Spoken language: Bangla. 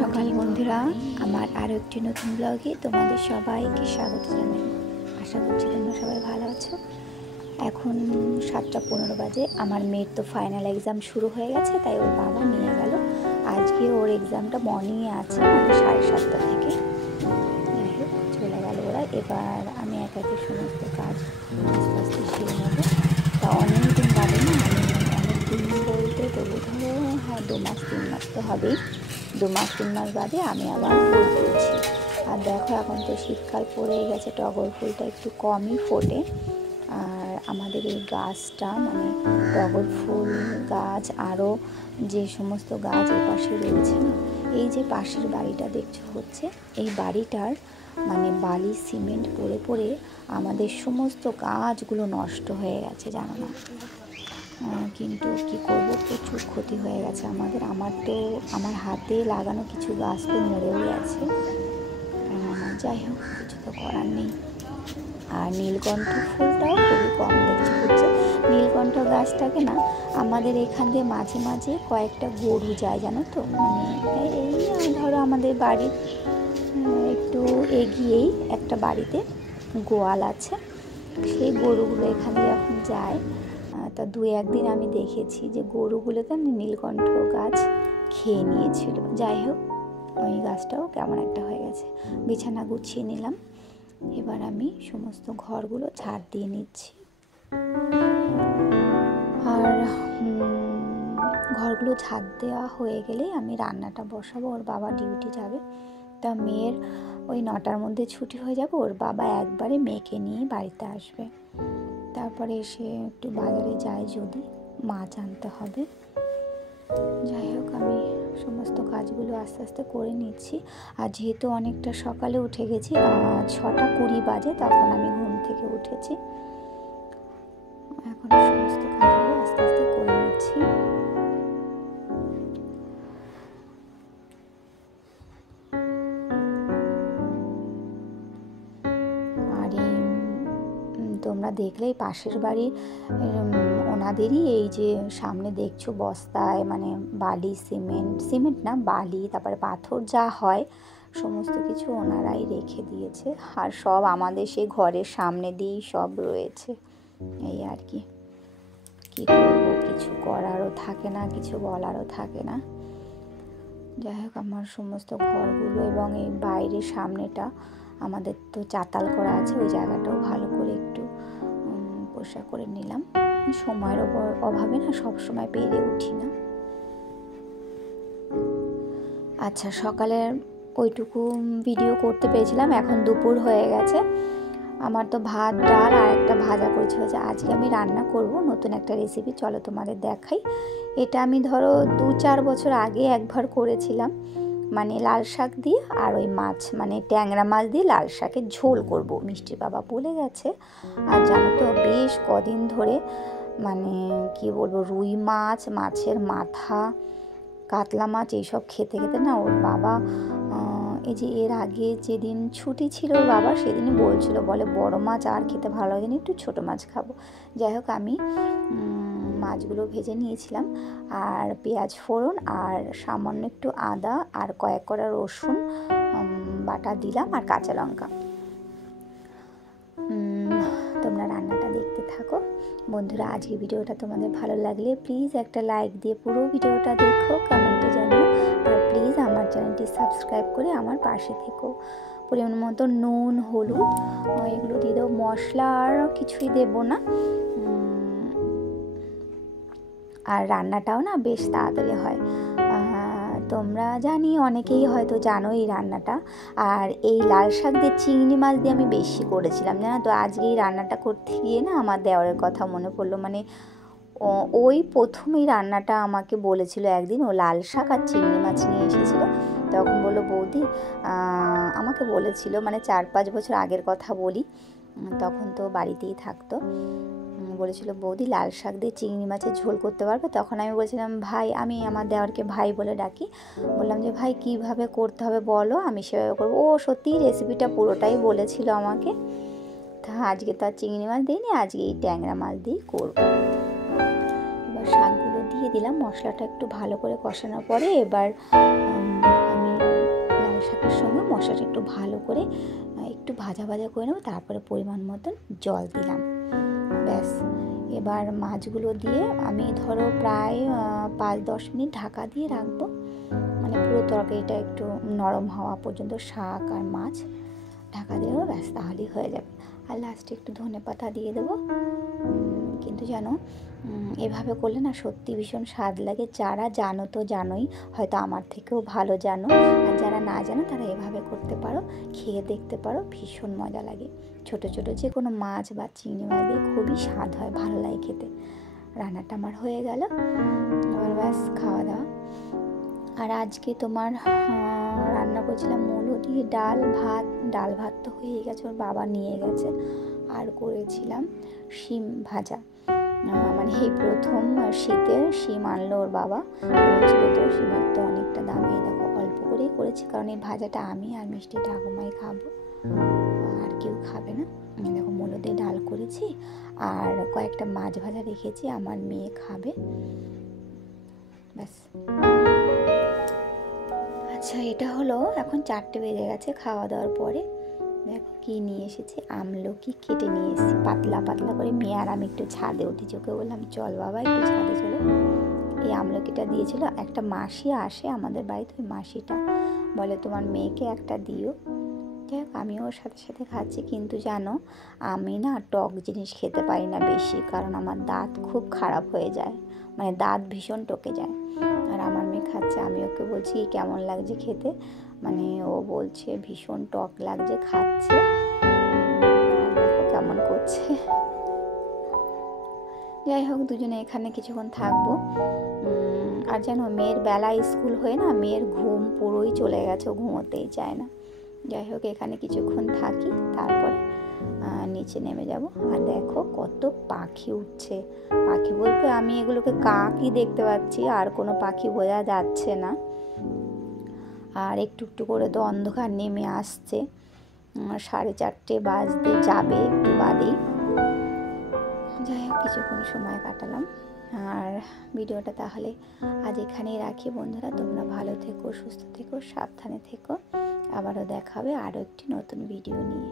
সকাল বন্ধুরা, আমার আরও একটি নতুন ব্লগে তোমাদের সবাইকে স্বাগত জানাই। আশা করছি তোমরা সবাই ভালো আছো। এখন 7:15 বাজে। আমার মেয়ের তো ফাইনাল এক্সাম শুরু হয়ে গেছে, তাই ওর বাবা নিয়ে গেল। আজকে ওর এক্সামটা মর্নিংয়ে আছে, মানে 7:30 থেকে। যাই হোক, চলে গেল ওরা। এবার আমি একাকে সমস্ত কাজ আস্তে আস্তে সেরে নেবো। তা অনেক দিন বাদে না, অনেক দিন বলতে তো বোধহয় 2 মাস 3 মাস তো হবেই। 2 মাস 3 মাস বাদে আমি আবার ফুল তুলছি। আর দেখো, এখন তো শীতকাল পড়ে গেছে, টগর ফুলটা একটু কমই ফোটে। আর আমাদের এই গাছটা, মানে টগর ফুল গাছ, আরও যে সমস্ত গাছ এই পাশে রয়েছে না, এই যে পাশের বাড়িটা দেখছো হচ্ছে, এই বাড়িটার মানে বালি সিমেন্ট পড়ে পড়ে আমাদের সমস্ত গাছগুলো নষ্ট হয়ে গেছে, জানো না। কিন্তু কি করব, প্রচুর ক্ষতি হয়ে গেছে আমাদের। আমার হাতে লাগানো কিছু গাছ তো মরেও গেছে। যাই হোক, কিছু তো করার নেই। আর নীলকণ্ঠ ফুলটাও খুবই কম দেখছি হচ্ছে। নীলকণ্ঠ গাছটাকে না আমাদের এখান দিয়ে মাঝে মাঝে কয়েকটা গরু যায়, জানো তো। মানে এই ধরো আমাদের বাড়ির একটু এগিয়েই একটা বাড়িতে গোয়াল আছে, সেই গরুগুলো এখানে যখন যায়, তা 2-1 দিন আমি দেখেছি যে গরুগুলোকে নীলকণ্ঠ গাছ খেয়ে নিয়েছিল। যাই হোক, ওই গাছটাও কেমন একটা হয়ে গেছে। বিছানা গুছিয়ে নিলাম, এবার আমি সমস্ত ঘরগুলো ঝাড় দিয়ে নিচ্ছি। আর ঘরগুলো ঝাড় দেওয়া হয়ে গেলেই আমি রান্নাটা বসাবো। ওর বাবা ডিউটি যাবে, তা মেয়ের ওই 9টার মধ্যে ছুটি হয়ে যাবে। ওর বাবা একবারে মেয়েকে নিয়ে বাড়িতে আসবে। তারপরে এসে একটু বাজারে যায়, যদি মাছ আনতে হবে। যাই হোক, আমি সমস্ত কাজগুলো আস্তে আস্তে করে নিচ্ছি। আর যেহেতু অনেকটা সকালে উঠে গেছি, 6:20 বাজে, তখন আমি ঘুম থেকে উঠেছি। এখন সমস্ত কাজগুলো আস্তে আস্তে করে নিচ্ছি। আর তোমরা দেখলেই পাশের বাড়ি ওনাদেরই এই যে সামনে দেখছো বস্তায়, মানে বালি সিমেন্ট না, বালি তারপরে পাথর যা হয় সমস্ত কিছু ওনারাই রেখে দিয়েছে। আর সব আমাদের সেই ঘরের সামনে দিয়েই সব রয়েছে। এই আর কি করবো, কিছু করারও থাকে না, কিছু বলারও থাকে না। যাই হোক, আমার সমস্ত ঘরগুলো এবং এই বাইরের সামনেটা, আমাদের তো চাতাল করা আছে, ওই জায়গাটাও ভালো করে একটু পরিষ্কার করে নিলাম। সময়ের অভাবে না সব সময় পেরে উঠি না। আচ্ছা, সকালের ওইটুকু ভিডিও করতে পেরেছিলাম। এখন দুপুর হয়ে গেছে। আমার তো ভাত, ডাল আর একটা ভাজা করেছি হয়েছে। আজকে আমি রান্না করব নতুন একটা রেসিপি, চলো তোমাদের দেখাই। এটা আমি ধরো 2-4 বছর আগে একবার করেছিলাম, মানে লাল শাক দিয়ে আর ওই মাছ, মানে ট্যাংরা মাছ দিয়ে লাল শাকের ঝোল করব, মিষ্টির বাবা বলে গেছে। আর জানো তো, বেশ কদিন ধরে মানে কি বলবো, রুই মাছ, মাছের মাথা, কাতলা মাছ এইসব খেতে খেতে না ওর বাবা, এই যে এর আগে যেদিন ছুটি ছিল ওর বাবা, সেদিনই বলছিল, বলে বড় মাছ আর খেতে ভালো লাগে না, একটু ছোটো মাছ খাবো। যাই হোক, আমি মাছগুলো ভেজে নিয়েছিলাম, আর পেঁয়াজ ফোড়ন আর সামান্য একটু আদা আর কয়েক কড়া রসুন বাটা দিলাম, আর কাঁচা লঙ্কা। তোমরা রান্নাটা দেখতে থাকো বন্ধুরা। আজকে ভিডিওটা তোমাদের ভালো লাগলে প্লিজ একটা লাইক দিয়ে পুরো ভিডিওটা দেখো, কমেন্টে জানিও। আর প্লিজ আমার চ্যানেলটি সাবস্ক্রাইব করে আমার পাশে থেকো। পরিমাণ মতো নুন, হলুদ এগুলো দিয়ে দেবো, মশলা আর কিছুই দেবো না। আর রান্নাটাও না বেশ তাড়াতাড়ি হয়। তোমরা জানি অনেকেই হয়তো জানো এই রান্নাটা। আর এই লাল শাক দিয়ে চিংড়ি মাছ দিয়ে আমি বেশি করেছিলাম, জানো তো। আজকে এই রান্নাটা করতে গিয়ে না আমার দেওরের কথা মনে পড়লো। মানে ওই প্রথমেই রান্নাটা আমাকে বলেছিল একদিন, ও লাল শাক আর চিংড়ি মাছ নিয়ে এসেছিলো। তখন বললো, বৌদি, আমাকে বলেছিল, মানে 4-5 বছর আগের কথা বলি, তখন তো বাড়িতেই থাকতো, বলেছিল, বৌদি লাল শাক দিয়ে চিংড়ি মাছের ঝোল করতে পারবে? তখন আমি বলছিলাম, ভাই, আমি আমার দেওরকে ভাই বলে ডাকি, বললাম যে ভাই কীভাবে করতে হবে বলো, আমি সেভাবে করবো। ও সত্যিই রেসিপিটা পুরোটাই বলেছিল আমাকে। তা আজকে তো আর চিংড়ি মাছ দিইনি, আজকে এই ট্যাংরা মাছ দিয়েই করবো। এবার শাকগুলো দিয়ে দিলাম, মশলাটা একটু ভালো করে কষানোর পরে এবার আমি এর সঙ্গে মশলাটা একটু ভালো করে একটু ভাজা ভাজা করে নেবো, তারপরে পরিমাণ মতন জল দিলাম। ব্যাস, এবার মাছগুলো দিয়ে আমি ধরো প্রায় 5-10 মিনিট ঢাকা দিয়ে রাখবো, মানে পুরো তরকারিটা একটু নরম হওয়া পর্যন্ত শাক আর মাছ ঢাকা দিয়ে দেবো, ব্যাস তাহলেই হয়ে যাবে। আর লাস্টে একটু ধনেপাতা দিয়ে দেবো। কিন্তু জানো, এভাবে করলে না সত্যি ভীষণ স্বাদ লাগে। যারা জানো তো জানোই, হয়তো আমার থেকেও ভালো জানো, আর যারা না জানো তারা এভাবে করতে পারো, খেয়ে দেখতে পারো, ভীষণ মজা লাগে। ছোট ছোট যে কোনো মাছ বা চিংড়ি মাছ দিয়ে খুবই স্বাদ হয়, ভালো লাগে খেতে। রান্নাটা আমার হয়ে গেল, এবার ব্যাস খাওয়া দাওয়া। আর আজকে তোমার রান্না করেছিলাম মূলো দিয়ে ডাল ভাত। ডাল ভাত তো হয়ে গেছে, ওর বাবা নিয়ে গেছে। আর করেছিলাম শিম ভাজা, মানে এই প্রথম শীতে শিম আনলো ওর বাবা, বলছিল তো শিমের তো অনেকটা দাম, এই দেখো অল্প করেই করেছি, কারণ এই ভাজাটা আমি আর মিষ্টি ঠাকুমাই খাবো, আর কেউ খাবে না। দেখো মূলো দিয়ে ডাল করেছি, আর কয়েকটা মাছ ভাজা রেখেছি, আমার মেয়ে খাবে, ব্যাস। আচ্ছা, এটা হলো এখন 4টে বেজে গেছে খাওয়া দাওয়ার পরে। দেখো কী নিয়ে এসেছি, আমলকি কেটে নিয়ে এসেছি পাতলা পাতলা করে। মেয়ে আর আমি একটু ছাদে উঠেছি, ওকে বললাম চল বাবা একটু ছাদে চলো। এই আমলকিটা দিয়েছিল একটা মাসি আসে আমাদের বাড়িতে, ওই মাসিটা বলে তোমার মেয়েকে একটা দিও। যাই হোক, আমিও ওর সাথে সাথে খাচ্ছি। কিন্তু জানো, আমি না টক জিনিস খেতে পারি না বেশি, কারণ আমার দাঁত খুব খারাপ হয়ে যায়, মানে দাঁত ভীষণ টকে যায়। আর আমার মেয়ে খাচ্ছে, আমি ওকে বলছি কেমন লাগছে খেতে, মানে ও বলছে ভীষণ টক লাগছে, খাচ্ছে, দেখো কেমন করছে। যাই হোক, দুজনে এখানে কিছুক্ষণ থাকবো। আর জানো, মেয়ের বেলা স্কুল হয়ে না, মেয়ের ঘুম পুরোই চলে গেছে, ও ঘুমোতেই চায় না। যাই হোক, এখানে কিছুক্ষণ থাকি, তারপরে নিচে নেমে যাব। আর দেখো কত পাখি উঠছে। পাখি বলতে আমি এগুলোকে কাকই দেখতে পাচ্ছি, আর কোনো পাখি বোঝা যাচ্ছে না। আর একটু একটু করে তো অন্ধকার নেমে আসছে, 4:30 বাজতে যাবে একটু বাদেই। যাই হোক, কিছুক্ষণ সময় কাটালাম। আর ভিডিওটা তাহলে আজ এখানেই রাখি বন্ধুরা। তোমরা ভালো থেকো, সুস্থ থেকো, সাবধানে থেকো। আবারও দেখা হবে আরও একটি নতুন ভিডিও নিয়ে।